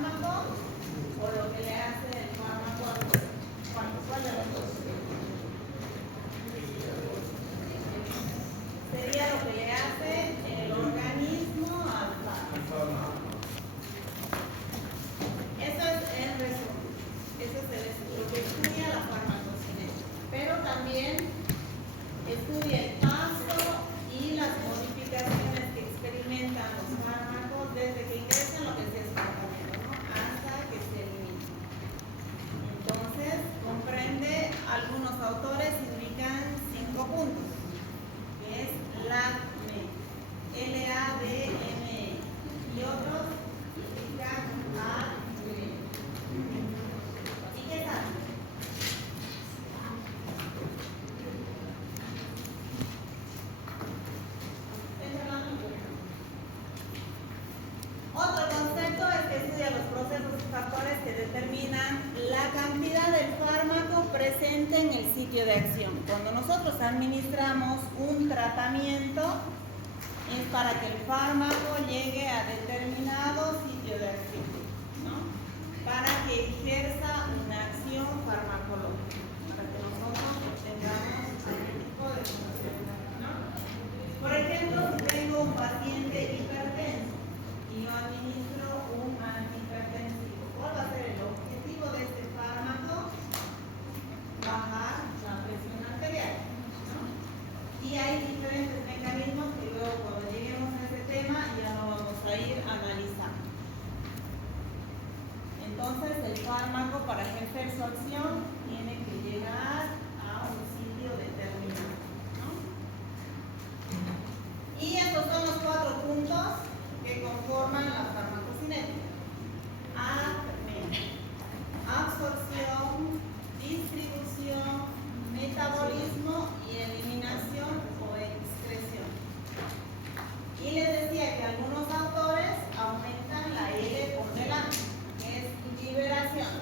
fármaco o lo que le hace el fármaco al cuerpo? ¿Cuál de los dos? Sería lo que le hace el organismo al fármaco. Eso es el resumen. Eso es lo que estudia la farmacocinética. Pero también estudia el paso y las modificaciones que experimentan los fármacos desde que ingresan lo que se está comiendo, ¿no? Hasta que se eliminan. Entonces, comprende, algunos autores indican 5 puntos, que es LADME, LADME, y otros indican ADME. ¿Y qué tal? Otro concepto es que estudia los procesos y factores que determinan la cantidad del fármaco presente en el sitio de acción. Cuando nosotros administramos un tratamiento, es para que el fármaco llegue a determinado sitio de acción, ¿no? Para que ejerza una acción farmacológica, para que nosotros obtengamos algún tipo de funcionalidad, ¿no? Por ejemplo, si tengo un paciente hipertenso y yo administro un antihipertensivo, ¿cuál va a ser el objetivo de este fármaco? Bajar la presión arterial, ¿no? Y hay diferentes mecanismos que luego cuando lleguemos a ese tema ya lo vamos a ir analizando. Entonces el fármaco para ejercer su acción tiene que llegar a un sitio determinado, ¿no? Y estos son los 4 puntos que conforman la farmacocinética. Absorción, distribución, metabolismo y eliminación o excreción. Y les decía que algunos autores aumentan la L por delante, que es liberación.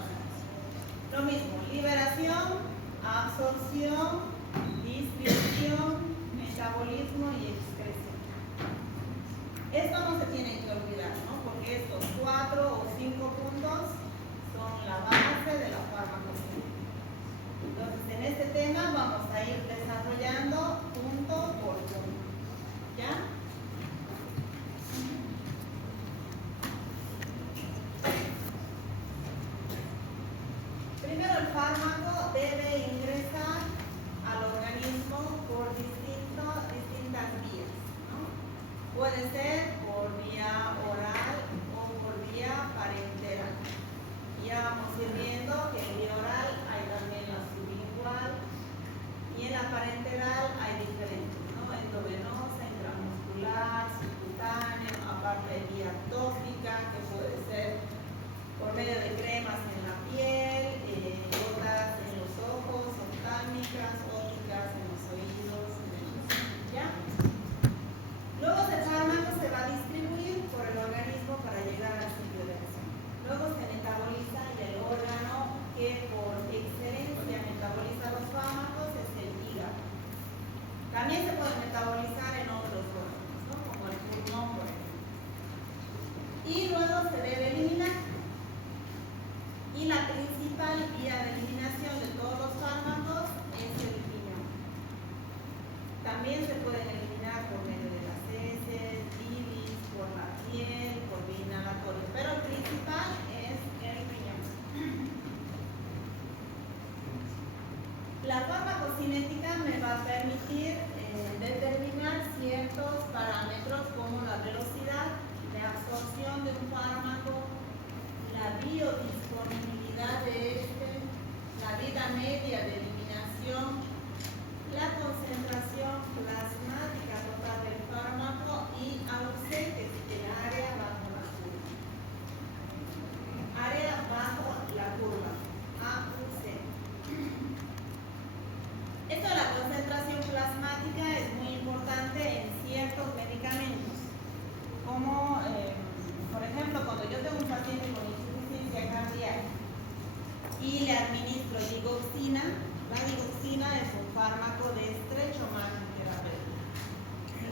Lo mismo, liberación, absorción, distribución, metabolismo y excreción. Esto no se tiene que olvidar, ¿no? Porque estos 4 o 5 puntos son la base de la farmacocinética. Entonces, en este tema vamos a ir desarrollando punto por punto. ¿Ya? Primero, el fármaco debe ingresar al organismo por distintas vías, ¿no? Puede ser por vía oral o por vía parenteral. Ya vamos a ir viendo que en vía oral hay también la sublingual y en la parenteral hay diferentes, ¿no? Endovenosa, intramuscular, subcutánea, aparte de vía tópica, que puede ser por medio de cremas en la piel, gotas en los ojos, oftálmicas, ópticas en los oídos, ¿ya? Luego el fármaco se va a distribuir por el organismo para llegar al sitio de acción. Luego se metaboliza y el órgano que por excelencia metaboliza los fármacos es el hígado. También se puede metabolizar en otros órganos, ¿no? Como el pulmón, por ejemplo. Y luego se debe eliminar. Y la principal vía de eliminación de todos los fármacos es el riñón. También se pueden eliminar por medio de las heces, bilis, por la piel, por vía inhalatoria, pero el principal es el riñón. La farmacocinética me va a permitir determinar ciertos parámetros como la velocidad de absorción de un fármaco, la biodisponibilidad de este, la vida media de eliminación, la concentración plasmática total del fármaco y AUC, que es el área bajo la curva. Área bajo la curva, AUC. Esto de la concentración plasmática es muy importante en ciertos medicamentos, como por ejemplo cuando yo tengo un paciente con insuficiencia cardíaca y le administro digoxina. La digoxina es un fármaco de estrecho margen terapéutico.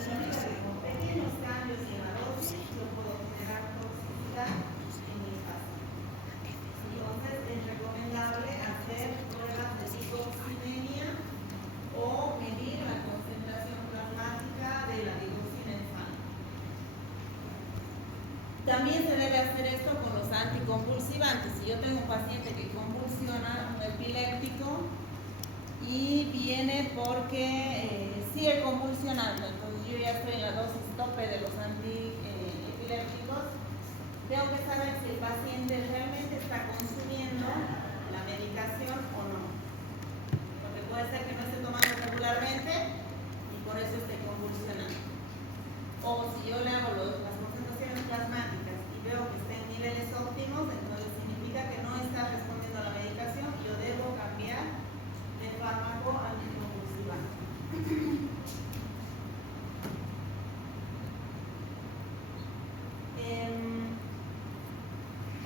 Significa que con pequeños cambios en la dosis yo puedo generar toxicidad en el paciente. hacer esto con los anticonvulsivantes. Si yo tengo un paciente que convulsiona, un epiléptico, y viene porque sigue convulsionando, entonces yo ya estoy en la dosis tope de los antiepilépticos, tengo que saber si el paciente realmente está consumiendo la medicación o no, porque puede ser que no esté tomando regularmente y por eso esté convulsionando. O si yo le hago las concentraciones plasmáticas y veo que está en niveles óptimos, entonces significa que no está respondiendo a la medicación y yo debo cambiar de fármaco anticonvulsivante.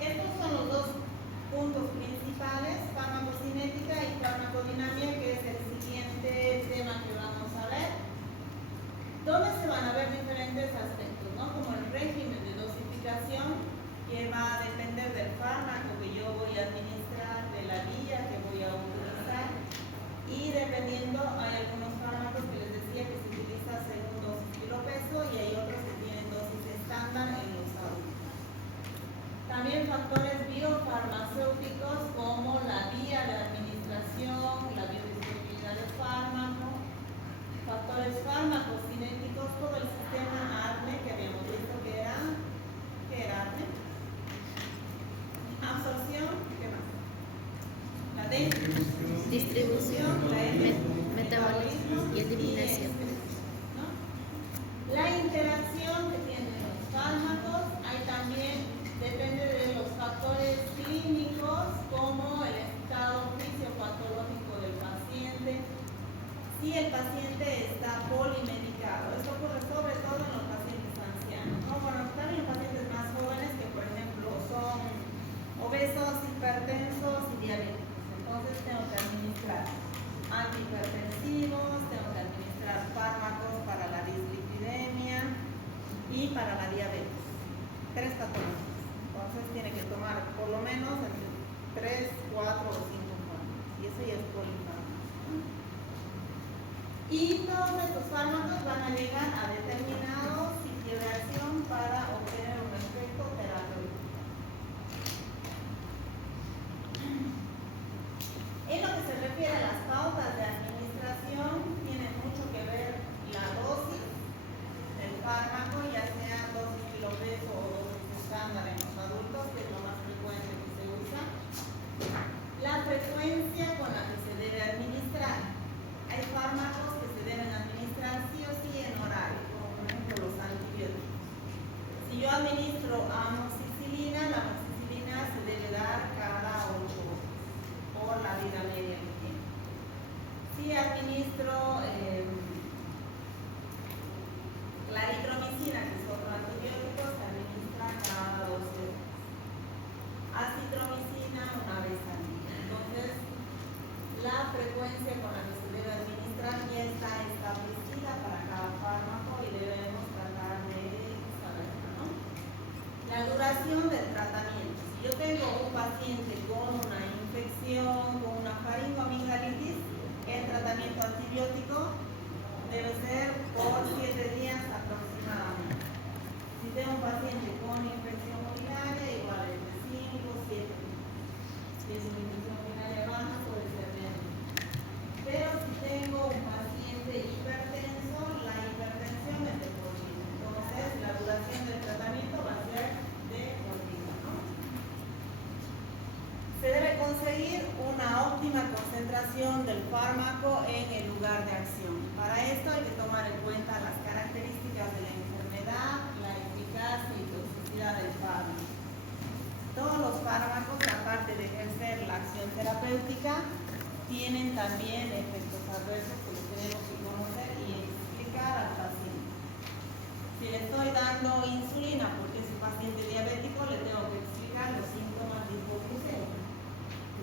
Estos son los dos puntos principales, farmacocinética y farmacodinamia, que es el siguiente tema que vamos a ver, donde se van a ver diferentes aspectos, ¿no? Como el régimen de dosificación, que va a depender del fármaco que yo voy a administrar, de la vía que voy a utilizar, y dependiendo, hay algunos fármacos que les decía que se utiliza según dosis kilopeso y hay otros que tienen dosis estándar en los adultos. También factores biofarmacéuticos como la vía de administración, la biodisponibilidad del fármaco, factores farmacocinéticos, todo el sistema ADME que habíamos visto que era ADME, absorción, ¿qué más? La distribución, metabolismo y eliminación. ¿No? La interacción que tienen los fármacos, hay también, depende de los factores clínicos como el estado fisiopatológico del paciente, si el paciente está polimedicado. Esto ocurre sobre todo en los pacientes ancianos, ¿no? Bueno, también pacientes más jóvenes que, por ejemplo, son obesos, hipertensos y diabéticos. Entonces tengo que administrar antihipertensivos, tengo que administrar fármacos para la dislipidemia y para la diabetes. 3 patologías. Entonces tiene que tomar por lo menos entre 3, 4 o 5 fármacos. Y eso ya es polifármaco. Y todos estos fármacos van a llegar a determinado sitio de acción para obtener un efecto terapéutico. En lo que se refiere a las pautas de administración, tiene mucho que ver la dosis del fármaco, ya sea dosis kilopeso o dosis estándar en los adultos, que es lo más frecuente que se usa. La frecuencia con la que se debe administrar. Hay fármacos que se deben administrar sí o sí en horario, como por ejemplo los antibióticos. Si yo administro amoxicilina, la amoxicilina se debe dar cada 8 horas. Por la vida media que tiene. Si administro la eritromicina, que es otro antibiótico, se administra cada 12 horas. Acitromicina una vez al día. Entonces, la frecuencia con la que se debe administrar ya está establecida para cada fármaco y debemos tratar de saberla, ¿no? La duración del tratamiento. Si yo tengo un paciente con una infección, con una faringoamigdalitis, el tratamiento antibiótico debe ser por 7 días aproximadamente. Si tengo un paciente con infección urinaria, igual entre 5 o 7 días. Si es una infección urinaria baja, puede ser menos. Pero si tengo un paciente hipertenso, la hipertensión es de por vida. Entonces, la duración del tratamiento va a ser de por vida, ¿no? Se debe conseguir una óptima concentración del fármaco en el lugar de acción. Para esto hay que tomar en cuenta las características de la enfermedad, la eficacia y toxicidad del fármaco. Todos los fármacos, aparte de ejercer la acción terapéutica, tienen también efectos adversos que los tenemos que conocer y explicar al paciente. Si le estoy dando insulina porque es un paciente diabético, le tengo que explicar los síntomas de hipoglucemia.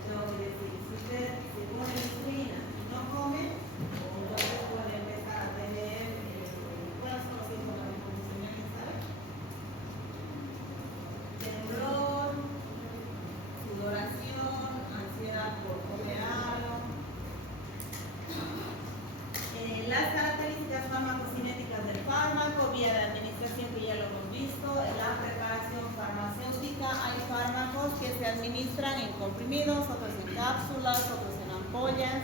Tengo que decir, si usted se pone insulina y no come, entonces puede empezar a tener, ¿cuáles son los síntomas de hipoglucemia? ¿Sabe? Temblor, sudoración, ansiedad por comer algo. Las características farmacocinéticas del fármaco, vía de administración que ya lo hemos visto, la preparación farmacéutica, administran en comprimidos, otros en cápsulas, otros en ampollas.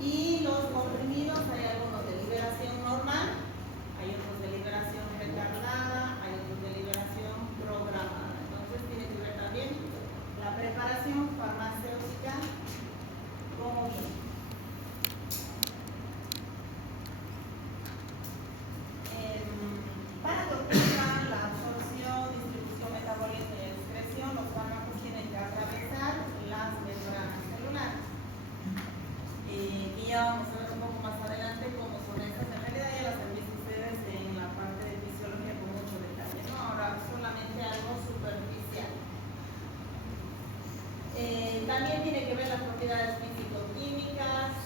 Y los comprimidos, hay algunos de liberación normal, hay otros de liberación retardada, hay otros de liberación programada. Entonces tiene que ver también la preparación farmacéutica como bien. Para que ocurra la absorción, distribución, metabolismo y excreción, los fármacos tienen que atravesar las membranas celulares. Y ya vamos a ver un poco más adelante cómo son estas. En realidad ya las han visto ustedes en la parte de fisiología con mucho detalle, ¿no? Ahora solamente algo superficial. También tiene que ver las propiedades físico-químicas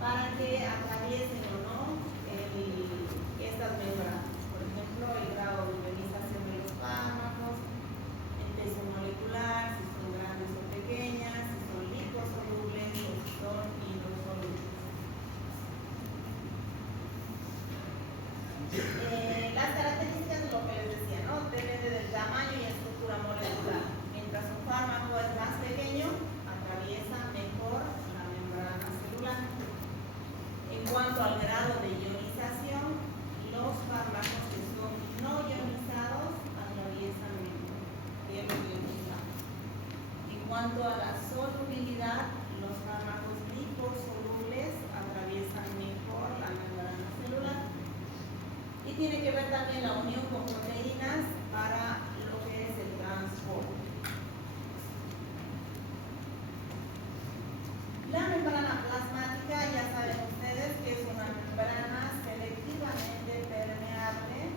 para que atraviesen o no estas membranas. Por ejemplo, el grado de ionización de los fármacos, el peso molecular, si son grandes o pequeñas, si son liposolubles o si son hidrosolubles. Las características de lo que les decía, ¿no? Depende del tamaño y estructura molecular. Mientras un fármaco es más pequeño, atraviesa mejor la membrana celular. En cuanto al grado de ionización, los fármacos que son no ionizados atraviesan mejor, bien ionizados. En cuanto a la solubilidad, los fármacos liposolubles atraviesan mejor la membrana celular. Y tiene que ver también la unión con proteínas para lo que es el transporte. La membrana plasmática, ya saben ustedes que es una membrana selectivamente permeable,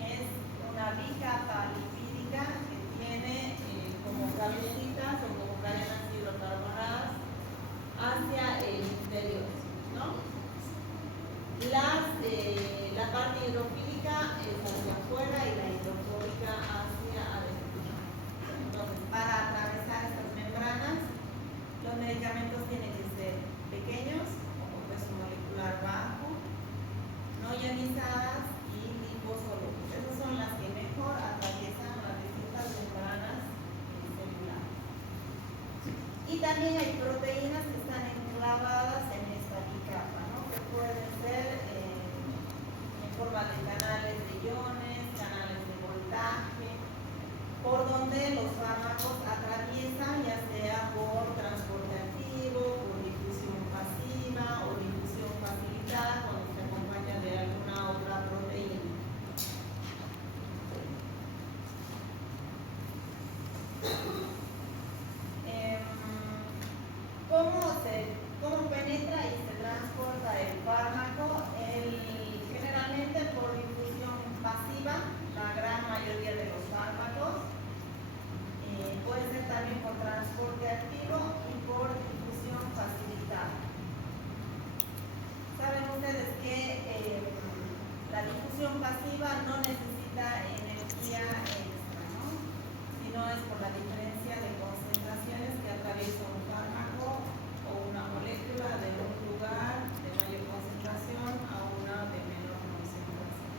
es una bicapa lipídica que tiene como cabecitas o como cadenas hidrocarbonadas hacia el interior, ¿no? La parte hidrofílica es hacia afuera y la hidrofóbica hacia adentro. Entonces, para atravesar estas membranas, los medicamentos tienen que ser pequeños, con peso molecular bajo, no ionizadas y liposolubles. Esas son las que mejor atraviesan las distintas membranas celulares. Y también hay proteínas que están enclavadas en esta bicapa, ¿no? Que pueden ser en forma de canales de iones, canales de voltaje, por donde los fármacos atraviesan, ya sea por transporte activo, por difusión pasiva o difusión facilitada cuando se acompaña de alguna otra proteína. ¿Cómo penetra y se transporta el fármaco? Generalmente por difusión pasiva, la gran mayoría de los fármacos. Puede ser también por transporte activo y por difusión facilitada. Saben ustedes que la difusión pasiva no necesita energía extra, ¿no? Sino es por la diferencia de concentraciones que atraviesa un fármaco o una molécula de un lugar de mayor concentración a una de menor concentración.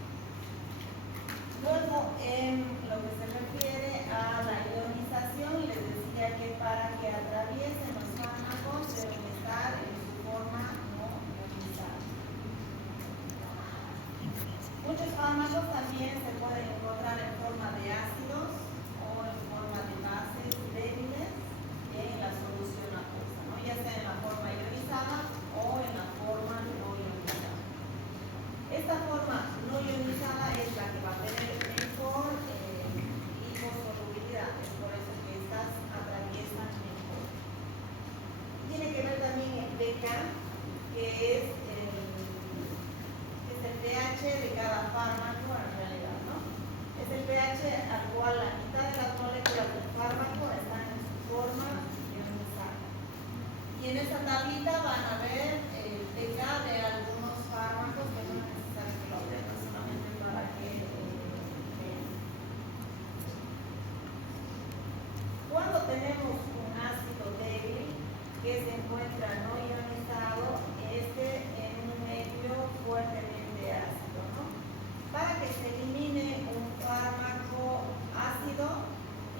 Luego, en lo que se refiere a la ionización, les decía que para que atraviesen los fármacos deben estar en su forma no ionizada. Muchos fármacos también se pueden encontrar en forma de ácidos o en forma de bases débiles en la solución acuosa, ¿no? Ya sea en la forma ionizada o en la forma no ionizada. Esta forma no ionizada es la que va a tener mejor liposolubilidad, es por eso que estas atraviesan mejor. Tiene que ver también el pK, que es el pH de cada fármaco en realidad, ¿no? Es el pH al cual la mitad de las moléculas del fármaco están en su forma ionizada. Y en esta tablita van a ver el pK de algunos fármacos que no es necesario que lo vean, solamente para que vean. Cuando tenemos un ácido débil que se encuentra no ionizado, en un medio fuertemente ácido, ¿no? Para que se elimine un fármaco ácido,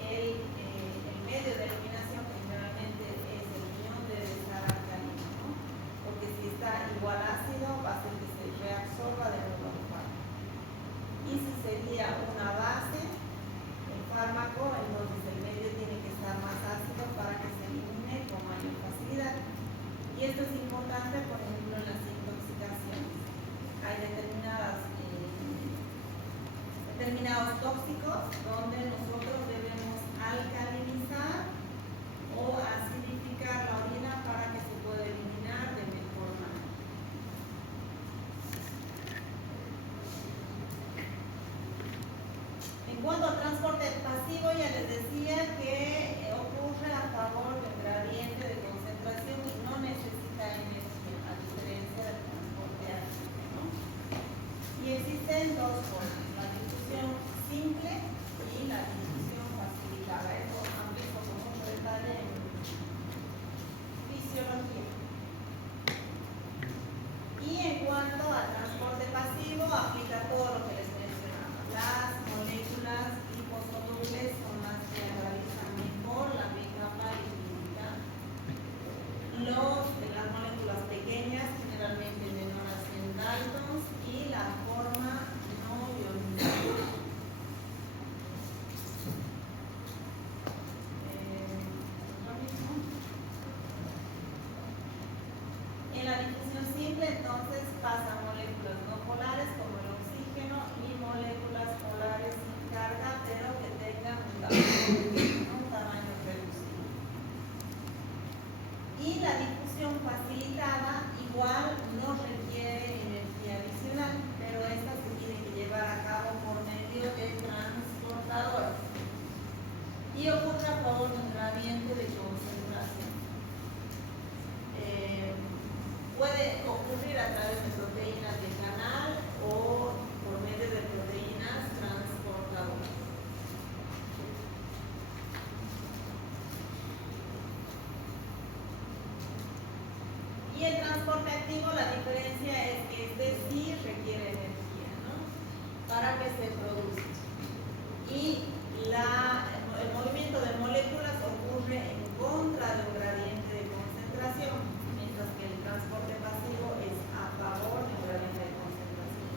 el esto es importante, por ejemplo, en las intoxicaciones. Hay determinados tóxicos donde nosotros debemos alcalinizar o acidificar la orina para que se pueda eliminar de mejor manera. En cuanto al transporte pasivo, ya les decía que ocurre a favor del gradiente de concentración y no necesita energía, a diferencia del transporte activo, ¿no? Y existen dos formas, la difusión simple y la difusión facilitada. Esto aplico con mucho detalle en fisiología. Y en cuanto al transporte pasivo, aplica todo lo que les mencionaba. Las moléculas liposolubles son las que realizan mejor la bicapa lipídica. Las moléculas pequeñas, generalmente menores en Daltons, y la forma no ionizada. En la difusión simple, entonces, pasan moléculas no polares como el oxígeno y moléculas polares sin carga, pero que tengan un tamaño reducido. Y la difusión facilitada igual no requiere energía adicional, pero esta se tiene que llevar a cabo por medio de transportadores y ocurre a favor de un gradiente de concentración. Puede ocurrir a través de proteínas de canal o por medio de proteínas transportadoras. Y el transporte activo, la diferencia es que este sí requiere energía, ¿no? Para que se produzca. Y el movimiento de moléculas ocurre en contra de un gradiente de concentración, mientras que el transporte pasivo es a favor de un gradiente de concentración.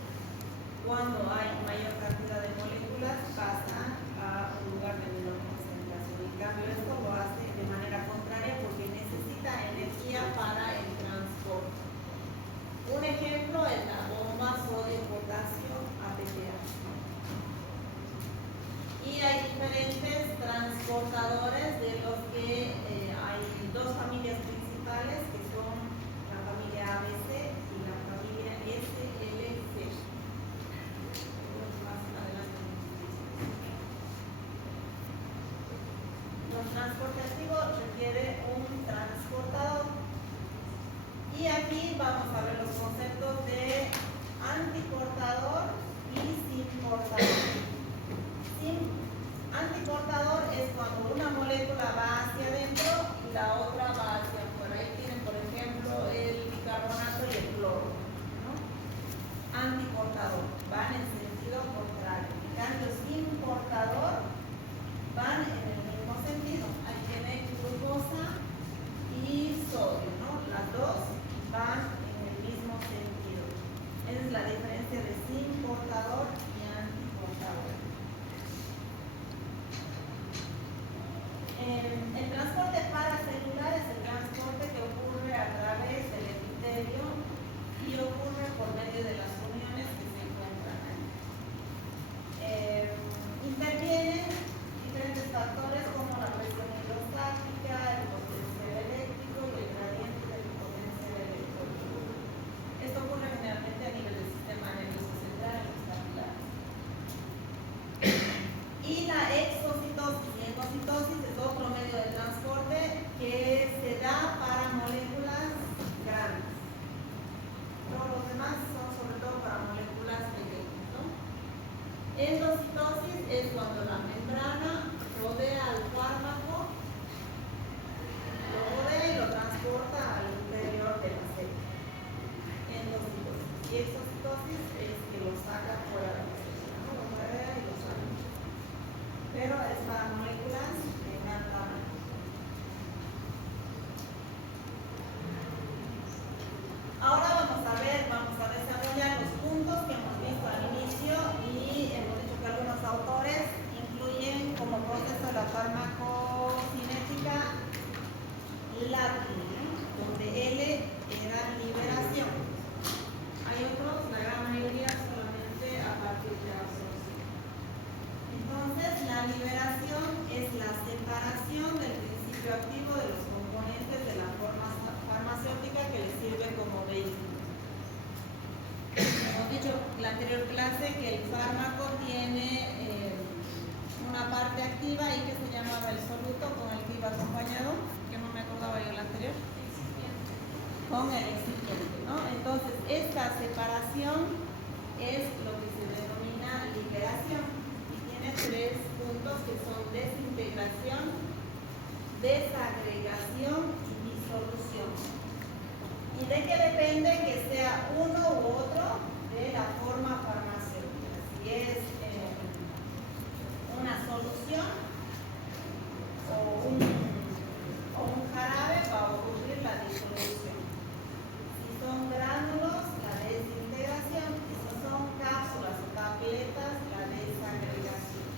Cuando hay mayor cantidad de moléculas, pasa a un lugar de menor concentración. En cambio, esto lo hace de manera contraria porque necesita energía para el transporte. Un ejemplo es la bomba sodio-potasio ATPase. Y hay diferentes transportadores, de los que hay dos familias principales, que son la familia ABC y la familia SLC. Más adelante. Los transportes activos requiere un transportador. Y aquí vamos a ver los conceptos de antiportador y sin portador. Antiportador es cuando una molécula va hacia adentro y la otra va hacia afuera. Ahí tienen, por ejemplo, el bicarbonato y el cloro, ¿no? Antiportador, van en sentido contrario. En cambio, sin portador, van en el mismo sentido. Ahí tienen glucosa y sodio, ¿no? Las dos van en el mismo sentido. Esa es la diferencia de sin portador y antiportador. El transporte paracelular es el transporte que ocurre a través del epitelio y ocurre por medio de las uniones que se encuentran ahí. Intervienen diferentes factores como la presión hidrostática, el potencial eléctrico y el gradiente del potencial eléctrico. Esto ocurre generalmente a nivel del sistema nervioso central y escapular. Y la exocitosis y endocitosis es otro medio de transporte que se da para moléculas grandes. Todos los demás son sobre todo para moléculas pequeñas, ¿no? Endocitosis es cuando la membrana rodea al fármaco, lo rodea y lo transporta al interior de la célula. Endocitosis. Y exocitosis es que lo saca fuera de la célula, ¿no? Lo rodea y lo saca. Pero es para moléculas de gran tamaño. Ahora vamos a desarrollar los puntos que hemos visto al inicio y hemos dicho que algunos autores incluyen como proceso de la farmacocinética LATI, donde L con el incipiente, ¿no? Entonces, esta separación es lo que se denomina liberación y tiene 3 puntos que son desintegración, desagregación y disolución. ¿Y de qué depende que sea uno u otro? De la forma farmacéutica. Si es una solución o un jarabe, va a ocurrir la disolución. Si son gránulos, la desintegración. Y si son cápsulas o tabletas, la desagregación.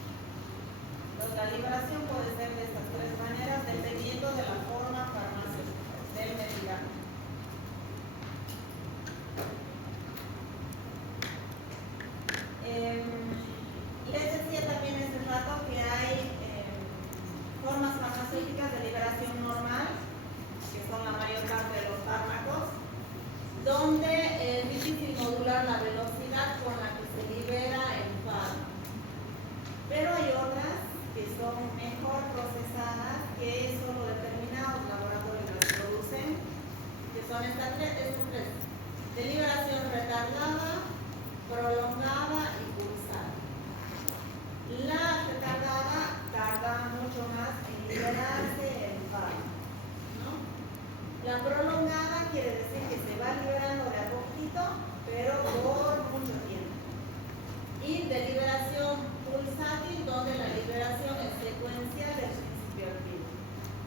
Entonces, la liberación puede ser de estas 3 maneras dependiendo de la forma farmacéutica del medicamento. Y les decía también hace rato que hay formas farmacéuticas de liberación normal, que son la mayor parte de los fármacos, donde es difícil modular la velocidad con la que se libera el fármaco. Pero hay otras que son mejor procesadas, que solo determinados laboratorios las producen, que son estas 3, de liberación retardada, prolongada y pulsada. La retardada tarda mucho más en liberarse el fármaco, ¿no? La prolongada quiere decir que se va liberando de a poquito, pero por mucho tiempo. Y de liberación pulsátil, donde la liberación es secuencial del principio al fin.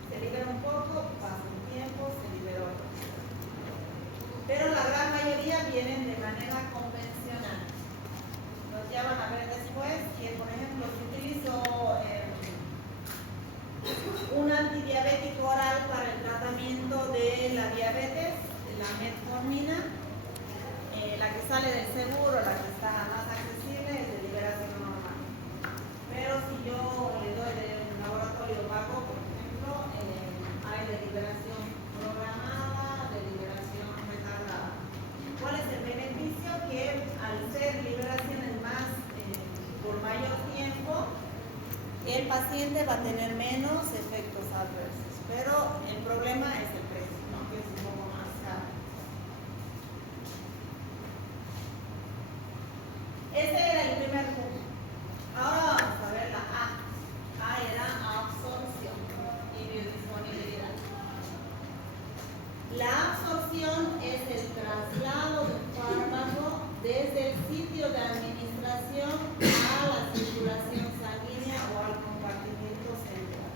Se libera un poco, pasa un tiempo, se libera otro. Pero la gran mayoría vienen de manera convencional. Nos ya van a ver después que, por ejemplo, si utilizo un antidiabético oral para el tratamiento de la diabetes, la metformina, la que sale del seguro, la que está más accesible, es de liberación normal. Pero si yo le doy de un laboratorio vago, por ejemplo, hay de liberación programada, de liberación retardada. ¿Cuál es el beneficio? Que al ser liberaciones más por mayor tiempo, el paciente va a tener menos efectos adversos. Pero el problema es el precio, ¿no? Que es un poco más caro. Ese era el primer punto. Ahora vamos a ver la A. A era absorción y biodisponibilidad. La absorción es el traslado del fármaco desde el sitio de administración a la circulación sanguínea o al compartimento central.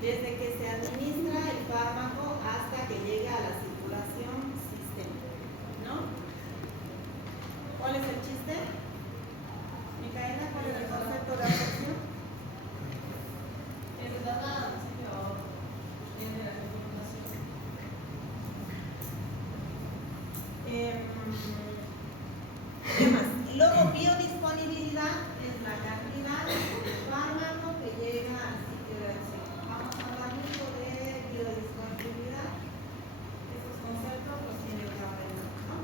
Desde que se administra el fármaco hasta que llega a la circulación sistémica, ¿no? ¿Cuál es el chiste? Micaela, ¿cuál es el concepto de absorción? Es dada al sitio de la circulación. ¿Qué más? Y luego biodisponibilidad es la cantidad de fármaco que llega al sitio de acción. Vamos a hablar mucho de biodisponibilidad. Esos conceptos los tienen que aprender, ¿no?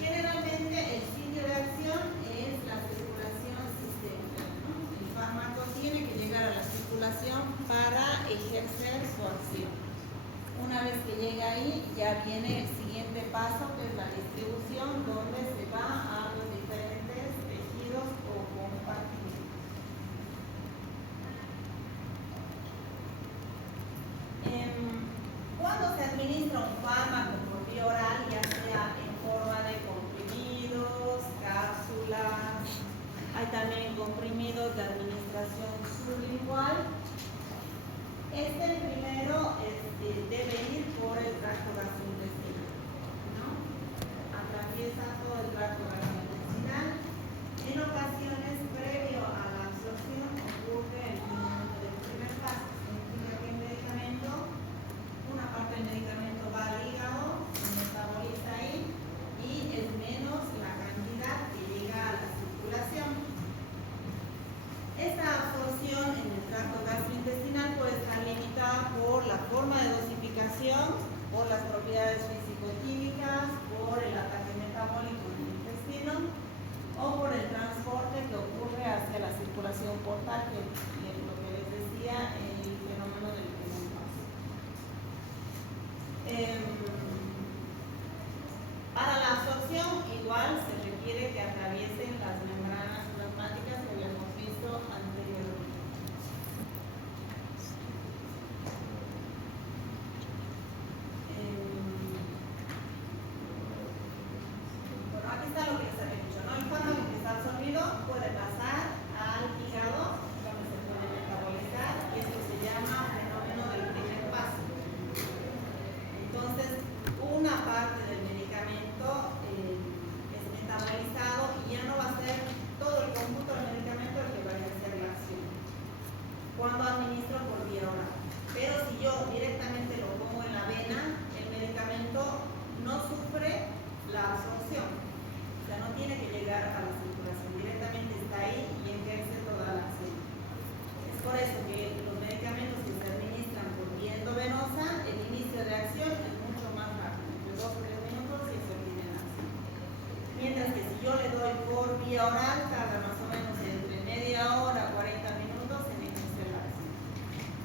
Generalmente el sitio de acción es la circulación sistémica, ¿no? El fármaco tiene que llegar a la circulación para ejercer su acción. Una vez que llega ahí, ya viene el siguiente paso, que es la distribución, donde se va a los diferentes tejidos o compartimentos. Cuando se administra un fármaco por vía oral, ya sea en forma de comprimidos, cápsulas, hay también comprimidos de administración sublingual. Este primero debe ir por el tracto gastrointestinal, ¿no? Atraviesa todo el tracto gastrointestinal. En ocasiones, previo a la absorción, ocurre el primer paso. Significa que el medicamento, una parte del medicamento va al hígado, se metaboliza ahí y es menos la cantidad que llega a la circulación. Esta absorción en el tracto gastrointestinal puede estar limitada por la forma de dosificación, por las propiedades físico-químicas, por el ataque metabólico en el intestino o por el transporte que ocurre hacia la circulación portal, que es lo que les decía, el fenómeno del primer paso. Para la absorción, igual se requiere que atraviesen las membranas plasmáticas que habíamos visto anteriormente. Bueno, aquí está lo que les había dicho, ¿no? El fármaco que está absorbido puede pasar al hígado, donde se puede metabolizar, y esto se llama fenómeno del primer paso. Entonces, una parte del medicamento es metabolizado y ya no va a ser todo el conjunto del medicamento el que vaya a hacer la acción cuando administro por vía oral. Pero si yo directamente lo pongo en la vena, el medicamento no sufre la absorción, o sea, no tiene que llegar a la circulación, directamente está ahí y ejerce toda la acción. Es por eso que los medicamentos que se administran por vía endovenosa, el inicio de acción es mucho más rápido, entre 2 o 3 minutos y se tiene en acción. Mientras que si yo le doy por vía oral, tarda más o menos entre media hora, 40 minutos en ejercer la acción,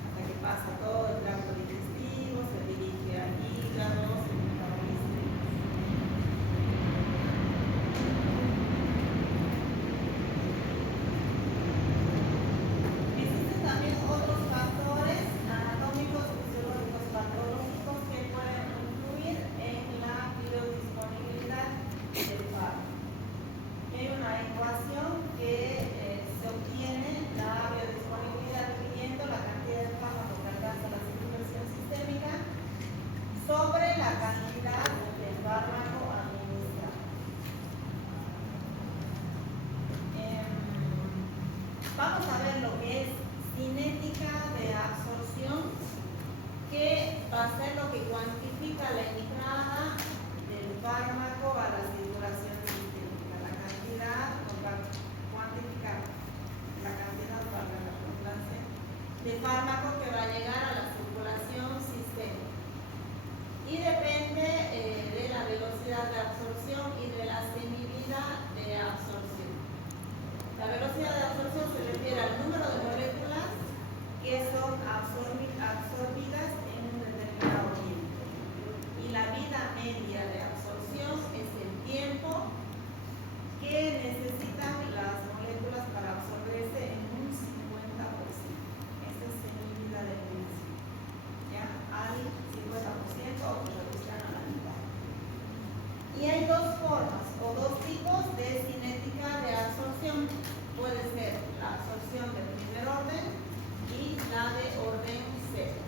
hasta que pasa todo el tracto digestivo, se dirige al hígado, se metaboliza. Existen también otros factores anatómicos, fisiológicos, patológicos que pueden influir en la biodisponibilidad del fármaco. Hay una ecuación que se obtiene la biodisponibilidad midiendo la cantidad de fármaco que alcanza la circulación sistémica sobre la cantidad de fármaco administrado. Vamos a ver lo que es cinética de absorción, que va a ser lo que cuantifica la entrada del fármaco a la circulación sistémica. La cantidad, nos va a cuantificar la cantidad, valga la redundancia, de fármaco que va a llegar a la circulación sistémica. Y depende de la velocidad de absorción y de la semividad de absorción. La velocidad de absorción se refiere al número de moléculas que son absorbidas en un determinado tiempo. Y la vida media de absorción es el tiempo que necesitan las moléculas para absorberse en un 50%. Esta es semivida de eliminación. ¿Ya? Al 50% o que reducción a la mitad. Y hay dos formas o dos tipos de cinética de absorción. Puede ser la absorción de primer orden y la de orden cero.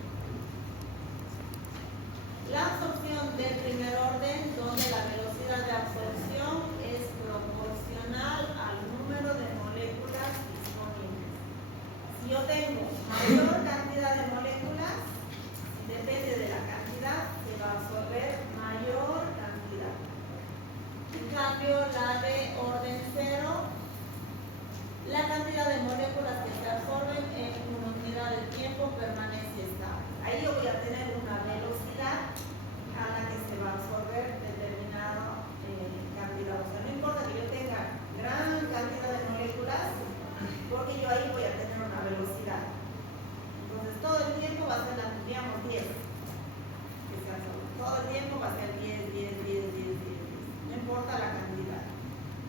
La absorción de primer orden, donde la velocidad de absorción es proporcional al número de moléculas disponibles. Si yo tengo mayor cantidad de moléculas, depende de la cantidad, se va a absorber mayor cantidad. En cambio, la de orden cero, la cantidad de moléculas que se absorben en una unidad de tiempo permanece estable. Ahí yo voy a tener una velocidad a la que se va a absorber determinada cantidad. O sea, no importa que yo tenga gran cantidad de moléculas, porque yo ahí voy a tener una velocidad. Entonces, todo el tiempo va a ser, digamos, 10. Que se absorbe. Todo el tiempo va a ser 10. No importa la cantidad.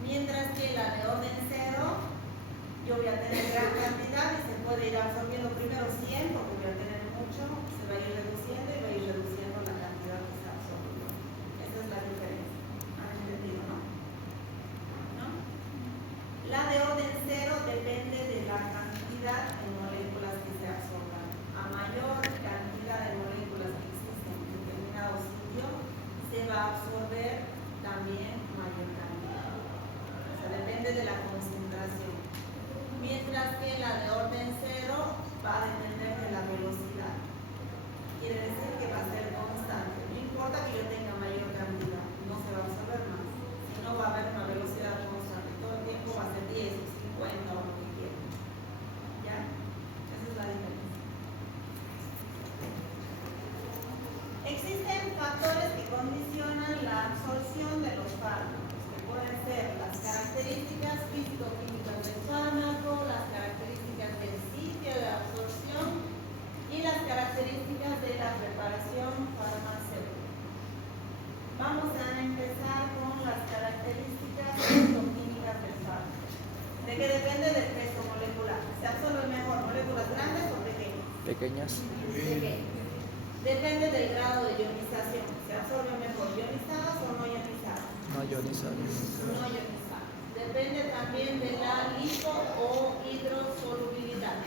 Mientras que la de orden cero, yo voy a tener gran cantidad y se puede ir absorbiendo primero 100, porque voy a tener mucho, se va a ir reduciendo y va a ir reduciendo la cantidad que está absorbiendo. Esa es la diferencia. ¿Han entendido, no? ¿No? La de orden cero depende de la cantidad de moléculas que se absorban. A mayor cantidad de moléculas que existen en determinado sitio, se va a absorber también mayor cantidad. O sea, depende de la concentración. Mientras que la de orden cero va a depender de la velocidad. Quiere decir que va a ser constante. No importa que yo tenga mayor cantidad, no se va a absorber más. Si no, va a haber una velocidad constante. Todo el tiempo va a ser 10 o 50 o lo que quieran. ¿Ya? Esa es la diferencia. Existen factores que condicionan la absorción de los fármacos, que pueden ser las características físico-químicas del fármaco, las características del sitio de absorción y las características de la preparación farmacéutica. pequeñas? Depende del grado de ionización. ¿Se absorben mejor ionizadas o no ionizadas? No ionizadas. No ionizadas. Depende también de la lipo o hidrosolubilidad.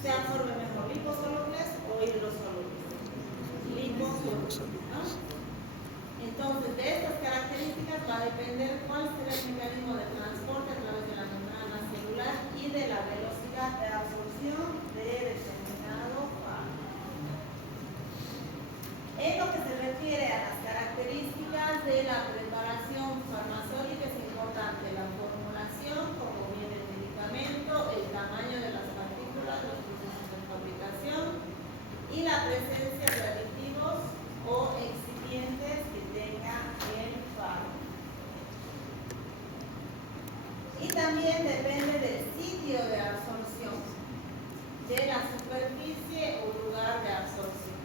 ¿Se absorben mejor liposolubles o hidrosolubles? Liposolubles, ¿no? Entonces, de estas características va a depender cuál será el mecanismo de transporte a través de la membrana celular y de la velocidad de absorción de determinado fármaco. En lo que se refiere a las características de la preparación farmacéutica, es importante la formulación, como viene el medicamento, el tamaño de las partículas, los procesos de fabricación y la presencia de aditivos o excipientes que tenga el fármaco. Y también depende del sitio de absorción, de la superficie o lugar de absorción.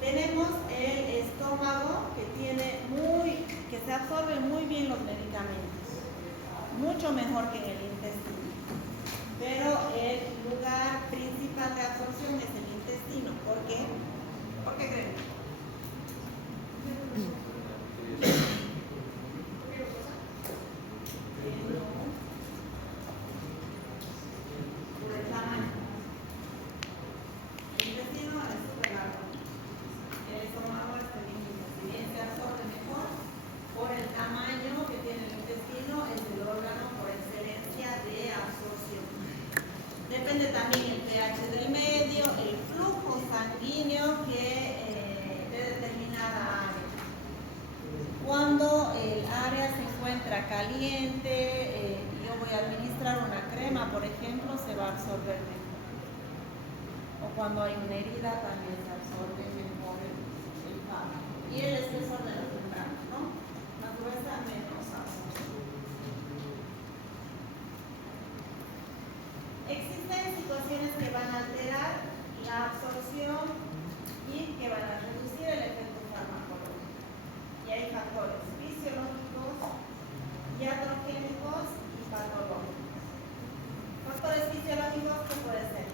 Tenemos el estómago que se absorbe muy bien los medicamentos, mucho mejor que en el intestino. Pero el lugar principal de absorción es el intestino. ¿Por qué? ¿Por qué creen? Por el tamaño. El intestino es súper largo. El estómago es pequeñito. Si bien se absorbe mejor, por el tamaño que tiene el intestino, es el órgano por excelencia de absorción. Depende también el pH del medio, el flujo sanguíneo de determinada área. Cuando el área se encuentra caliente y yo voy a administrar una crema, por ejemplo, se va a absorber mejor. O cuando hay una herida también se absorbe mejor el fármaco. Y el espesor de las membranas, ¿no? Más gruesa, menos absorción. Existen situaciones que van a alterar la absorción y que van a reducir el efecto farmacológico. Y hay factores fisiológicos, iatrogénicos y patológicos. Factores fisiológicos, ¿qué puede ser?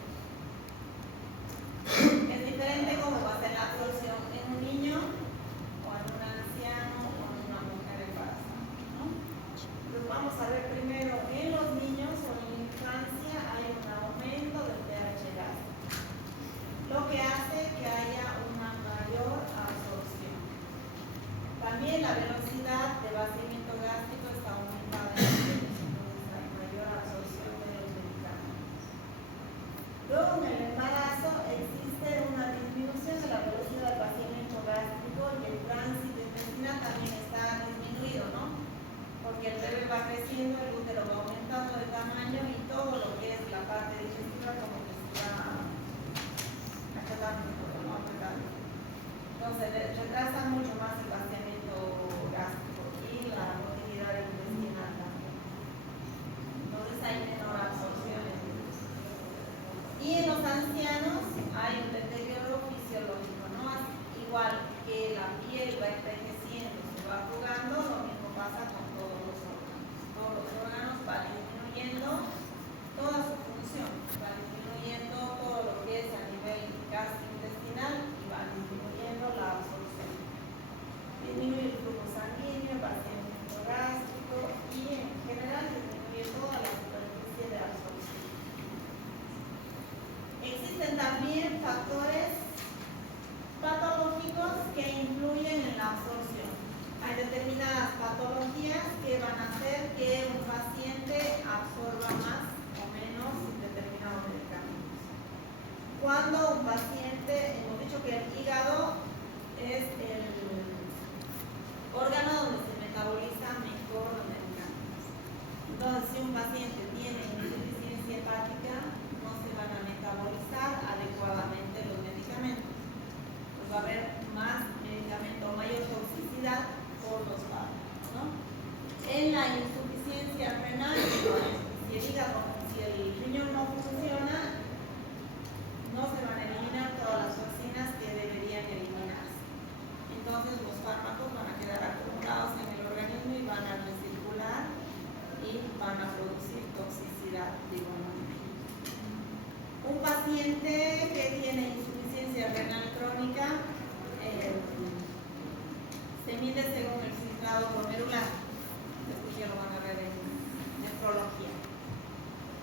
Es diferente cómo va a ser la absorción en un niño o en un anciano o en una mujer embarazada, ¿no? Entonces vamos a ver primero, en los niños o en la infancia hay un aumento del pH gástrico, lo que hace que haya una mayor absorción. También la velocidad de vaciamiento gástrico está aumentada en los niños, entonces hay mayor absorción de los medicamentos. Luego en el embarazo existe una disminución de la velocidad del vaciamiento gástrico y el tránsito intestinal también está disminuido, ¿no? Porque el bebé va creciendo, el útero va aumentando de tamaño y todo lo que es la parte digestiva como que se va achatando, ¿no? Entonces retrasa mucho más el vaciamiento gástrico y la motilidad intestinal también. Entonces hay menor absorción. Y en los ancianos hay un deterioro fisiológico, ¿no? Igual que la piel va envejeciendo, se va arrugando, lo mismo pasa con todos los órganos. Todos los órganos van disminuyendo toda su función, van disminuyendo todo lo que es a nivel gastrointestinal y van disminuyendo la absorción. Disminuye el flujo sanguíneo, el vaciamiento gástrico y en general disminuye toda la superficie de absorción. Existen también factores patológicos que influyen en la absorción. Hay determinadas patologías que van a hacer que un paciente absorba más o menos determinados medicamentos. Cuando un paciente, hemos dicho que el hígado es el órgano donde se metaboliza mejor los medicamentos. Entonces, si un paciente tiene insuficiencia hepática, no se van a metabolizar adecuadamente los medicamentos. Pues va a haber más medicamento, mayor toxicidad por los fármacos, ¿no? En la insuficiencia renal, si el riñón no funciona, no se van a eliminar todas las toxinas que deberían eliminarse. Entonces los fármacos van a quedar acumulados en el organismo y van a recircular y van a producir toxicidad de igual manera. paciente que tiene insuficiencia renal crónica se mide según el filtrado glomerular. Después ya lo van a ver en nefrología.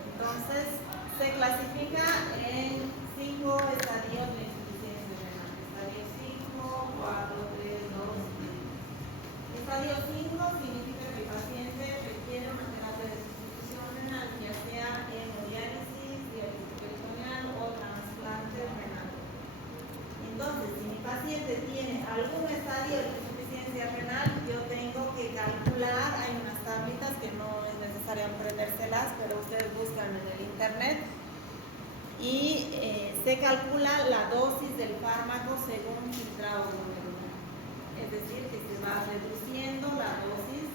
Entonces, se clasifica en 5 estadios de insuficiencia renal. Estadio 5, 4, 3, 2, 1. Estadio 5 significa que el paciente requiere una terapia de sustitución renal, ya sea hemodiálisis, diálisis peritoneal o trasplante renal. Entonces, si mi paciente tiene algún estadio de insuficiencia renal, yo tengo que calcular, hay unas tablitas que no es necesario aprendérselas, pero ustedes buscan en el internet y se calcula la dosis del fármaco según filtrado glomerular. Es decir, que se va reduciendo la dosis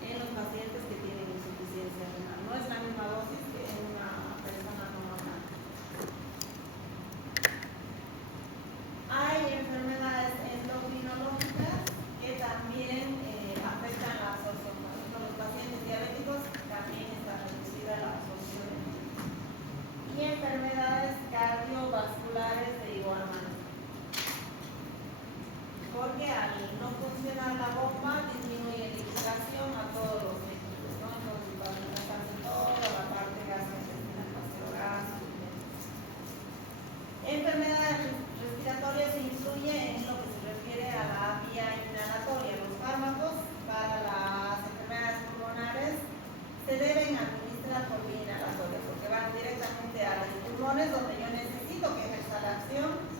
en los pacientes que tienen insuficiencia renal. No es la misma dosis que en una persona normal. Hay enfermedades endocrinológicas que también afectan la absorción. Por ejemplo, los pacientes diabéticos también está reducida la absorción. Y enfermedades cardiovasculares de igual manera. Porque al no funcionar la bomba disminuye la irrigación a todos los líquidos, ¿no? Entonces va a desgastarse toda la parte gastrointestinal, gastrogás. Enfermedades respiratorias influye en lo que se refiere a la vía inhalatoria. Los fármacos para las enfermedades pulmonares se deben administrar por vía inhalatoria porque van directamente a los pulmones donde yo necesito que ejerza la acción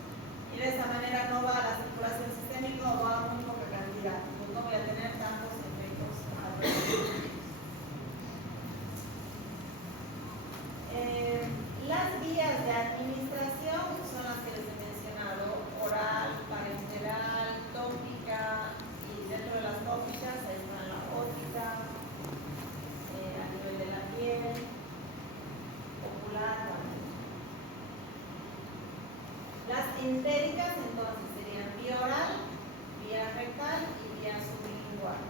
y de esa manera no va a la circulación sistémica o va a muy poca cantidad. Pues no voy a tener tantos efectos adversos. Las vías de administración son las que les he mencionado: oral, parenteral, tópica, y dentro de las tópicas hay una la óptica, a nivel de la piel, ocular también. Las entéricas entonces serían vía oral, vía rectal y vía sublingual.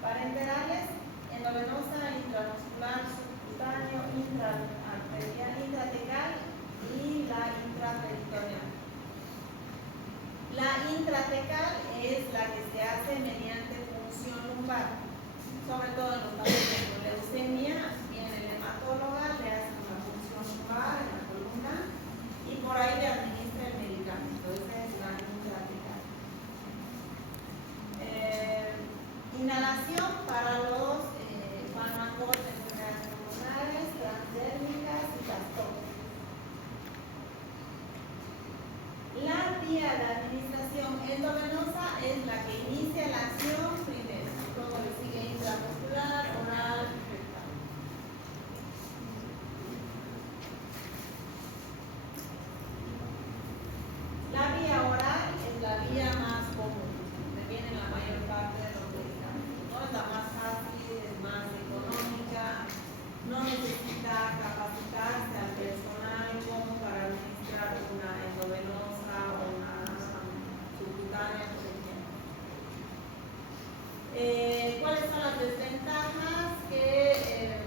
Parenterales, endovenosa, intramuscular, subcutáneo, intraarterial, intratecal y la intraperitoneal. La intratecal es la que se hace mediante punción lumbar, sobre todo en los pacientes con leucemia. Viene el hematóloga, le hace una punción lumbar en la columna y por ahí le administra el medicamento. Esa es la intratecal. Inhalación para los fármacos de enfermedades pulmonares, transdérmicas y las tóxicas. La vía de administración endovenosa es la que inicia la acción primero, luego le sigue intramuscular, oral, rectal. La vía oral es la vía más común, donde viene la mayor parte de los medicamentos, ¿no? Es la más fácil, es más económica, no necesita capacitarse al personal como para administrar una endovenosa o una subcutánea, por ejemplo. ¿Cuáles son las desventajas? Que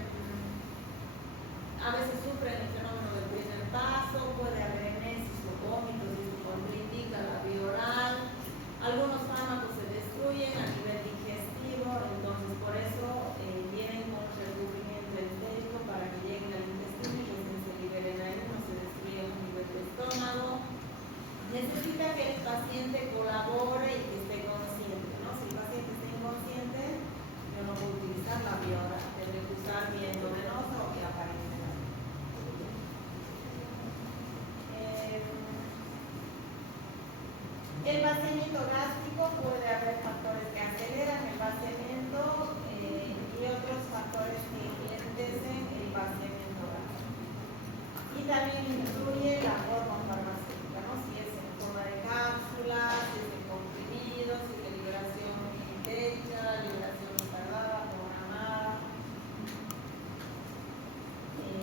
a veces sufren el fenómeno del primer paso, puede haber emesis o vómitos, y esto contraindica la vía oral. Algunos fármacos se destruyen a nivel digestivo, entonces por eso vienen con recubrimiento entérico para que lleguen al intestino y que se liberen ahí, no se destruyen a nivel del estómago. Necesita que el paciente colabore y que esté consciente, ¿no? Si el paciente está inconsciente, yo no puedo utilizar la vía oral, tendré que usar vía endovenosa o vía parenteral. El vaciamiento gástrico, puede haber factores que aceleran el vaciamiento y otros factores que enlentecen el vaciamiento gástrico. Y también influye la forma farmacéutica, ¿no? Si es en forma de cápsula, si es en comprimidos, si es de liberación intérica, liberación retardada, programada.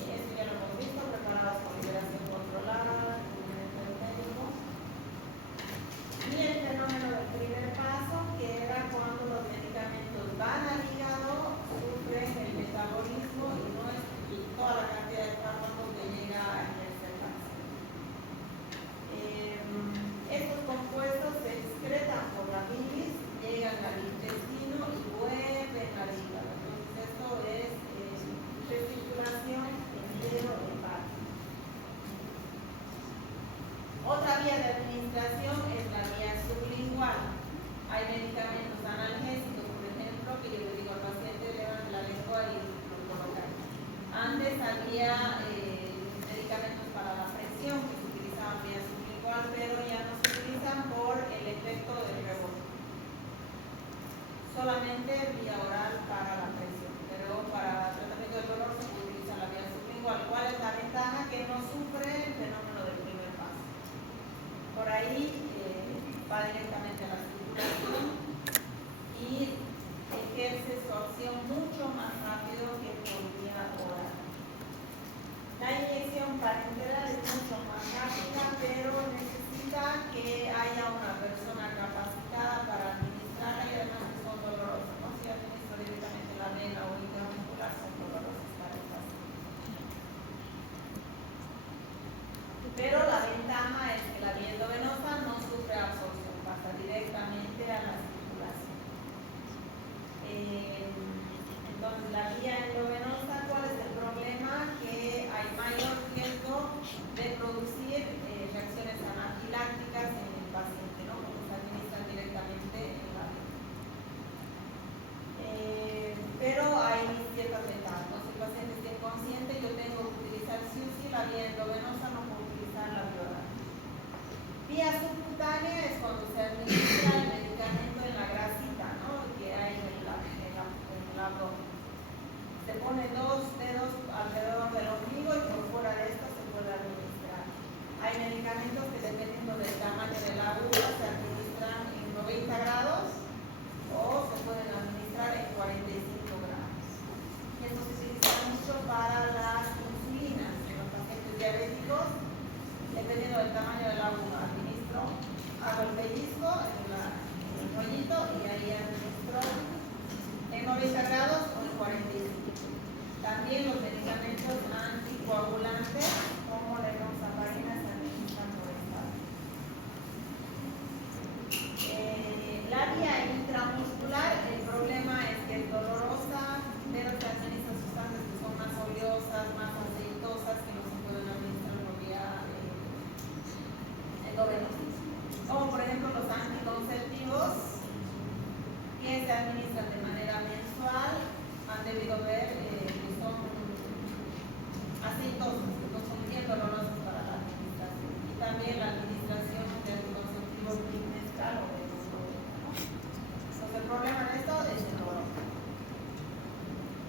Esto ya lo hemos visto, preparados con liberación controlada, cumplimiento del médico. Y el fenómeno del primer paso, que era cuando los medicamentos van al hígado, sufren el metabolismo y no es toda la cantidad de fármacos que llega a ejercer la administración es la vía sublingual. Hay medicamentos analgésicos, por ejemplo, que yo le digo al paciente, levante la lengua y lo coloca. Antes había medicamentos para la presión que se utilizaban vía sublingual, pero ya no se utilizan por el efecto del rebote. Solamente vía oral para la presión, pero para tratamiento del dolor se utiliza la vía sublingual. ¿Cuál es la ventaja? Que no sufre el fenómeno del primer paso. Por ahí va directamente a la circulación y ejerce su acción mucho más rápido que por vía oral. La inyección parenteral es mucho más rápida, pero necesita que haya una persona capacitada para administrarla y además que son dolorosas. No si administro directamente la vena o intramuscular, son dolorosas para el paciente. Pero la ventaja es que la vía endovenosa no sufre absorción, pasa directamente a la circulación. Entonces, la vía endovenosa, ¿cuál es el problema? Que hay mayor riesgo de producir reacciones anafilácticas en el paciente, ¿no? Porque se administran directamente en la vena. Pero hay ciertas ventajas, ¿no? Si el paciente está inconsciente, yo tengo que utilizar sí o sí la vía endovenosa, no puedo utilizar la vía oral. Vía subcutánea es cuando se administra el medicamento en la grasita, ¿no? Que hay en el abdomen. Se pone 2 dedos alrededor del ombligo y por fuera de esto se puede administrar. Hay medicamentos que dependiendo del tamaño de la aguja se administran en 90 grados o se pueden administrar en 45 grados. Y esto se utiliza mucho para las insulinas en los pacientes diabéticos. Dependiendo del tamaño de la aguja, administro, hago el pellizco en el rollito y ahí administro en 90 grados o en 45. También los medicamentos anticoagulantes como la enoxaparina se administran por esta vía. La vía intramuscular, el problema es que es dolorosa, pero se administran sustancias que son más oleosas, más aceitosas, que no se pueden administrar por vía endovenosa. Como por ejemplo los anticonceptivos que se administran de manera mensual, han debido ver que son aceitosos, que no son bien dolorosos para la administración. Y también la administración de anticonceptivos trimestral o de mensual, ¿no? Entonces el problema de esto es el dolor.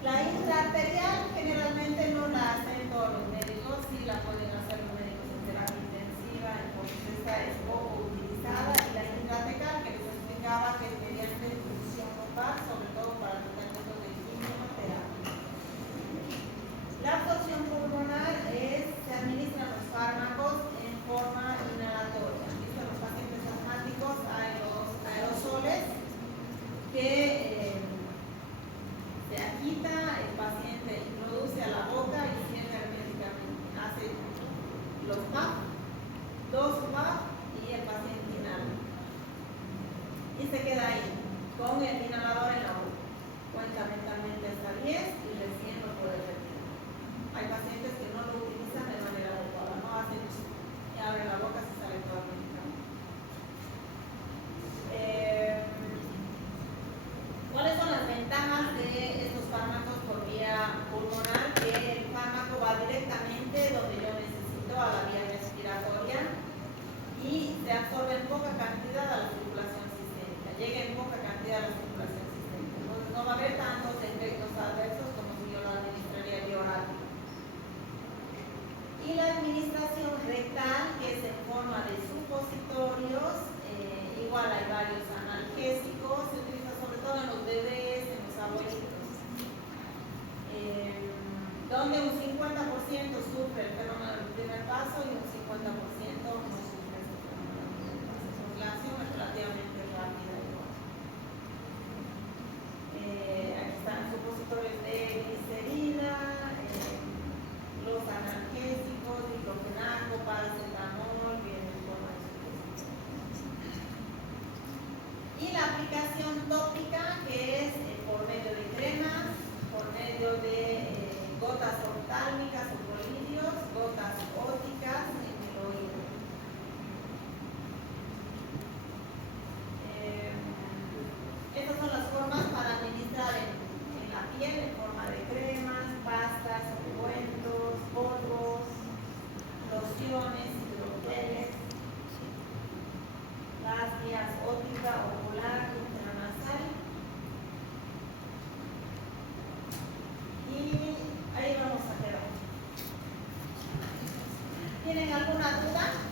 La intraarterial generalmente no la hacen todos los médicos, sí la pueden hacer los médicos en terapia intensiva, entonces esta es poco utilizada. Y la intratecal, que les explicaba que es mediante infusión local, sobre todo para tratamientos de quimioterapia. La absorción pulmonar se administran los fármacos en forma inhalatoria. ¿Viste? Los pacientes asmáticos hay los aerosoles que se agita, el paciente introduce a la boca y cierra herméticamente. Hace los PAP, 2 PAP y el paciente inhala. Y se queda ahí, con el inhalador en la boca. Cuenta mentalmente hasta 10 y recién lo puede retirar. Hay pacientes que no lo utilizan de manera adecuada, no hacen y abren la boca, se sale todo el medicamento. ¿Cuáles son las ventajas de estos fármacos por vía pulmonar? Que el fármaco va directamente donde yo necesito, a la vía respiratoria, y se absorbe en poca cantidad a la circulación sistémica, llega en poca cantidad a la circulación sistémica. Entonces no va a haber tantos efectos adversos como si yo lo administraría vía oral. Y la administración rectal, que es en forma de supositorios, igual hay varios analgésicos, se utiliza sobre todo en los bebés, en los abuelitos, donde un 50% sufre el fenómeno del primer paso y un 50% no sufre ese fenómeno del primer paso. Entonces la acción es relativamente rápida igual. Aquí están supositorios de glicerina, los analgésicos, diclofenaco, paracetamol, vienen en forma de supositorios. Y la aplicación tópica, que es por medio de cremas, por medio de gotas oftálmicas o colirios, gotas ópticas en el oído. ¿Tienen alguna duda?